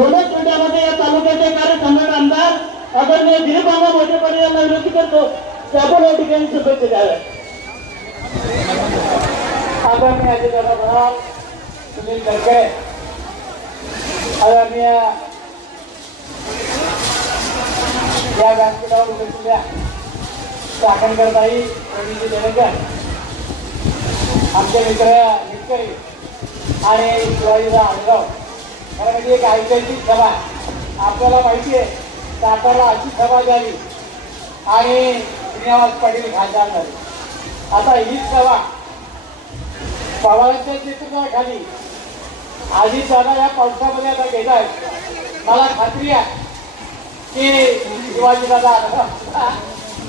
दोनच मिनिटामध्ये या तालुक्याचे कार्यसम्राट आमदार आदरणीय दिलीप मामा मोठे पाटील यांना विनंती करतो की आपण या ठिकाणी शुभेच्छा द्याव्या आदरणीय अजितदादा सुनील खडके आदरणीय या व्यासपीठावर उपस्थित चाकणकरताई प्रवीणजी देवेकर आमचे मित्र नितकरी आणि शिवाजीराव आडगाव कारण म्हणजे एक ऐतिहासिक सभा आपल्याला माहिती आहे सातारला अशी सभा झाली आणि श्रीनिवास पाटील खासदार झाले. आता ही सभा पवारांच्या नेतृत्वाखाली आधी दादा या पावसामध्ये आता घेत आहेत मला खात्री आहे की शिवाजीदादा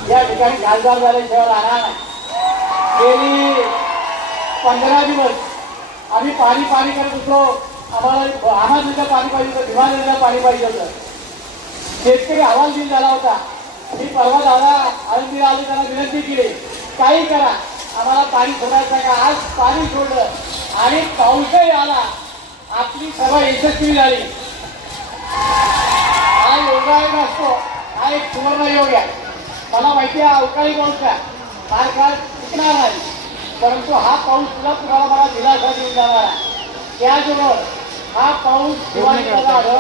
या ठिकाणी खासदार झाल्याशिवाय राहणार नाही. गेली पंधरा दिवस आम्ही पाणी पाणी करत होतो. आम्हाला आम्हाला नदीला पाणी पाहिजे होतं भीमा पाणी पाहिजे होतं. शेतकरी अहवाल दिन झाला होता. मी परवा दादा आळंदीला आले त्यांना विनंती केली काही करा आम्हाला पाणी सोडायचं का? आज पाणी सोडलं आणि पाऊसही आला. आपली सभा यशस्वी झाली. हा योगायोग असतो हा एक सुवर्ण योग आहे. मला माहिती आहे अवकाळी पाऊस आहे. फार काळ टिकणार नाही. परंतु हा पाऊस तुला तुम्हाला मला दिलासा देऊन जाणार आहे. त्याचबरोबर हा पाऊस शिवाजी दादा आढळराव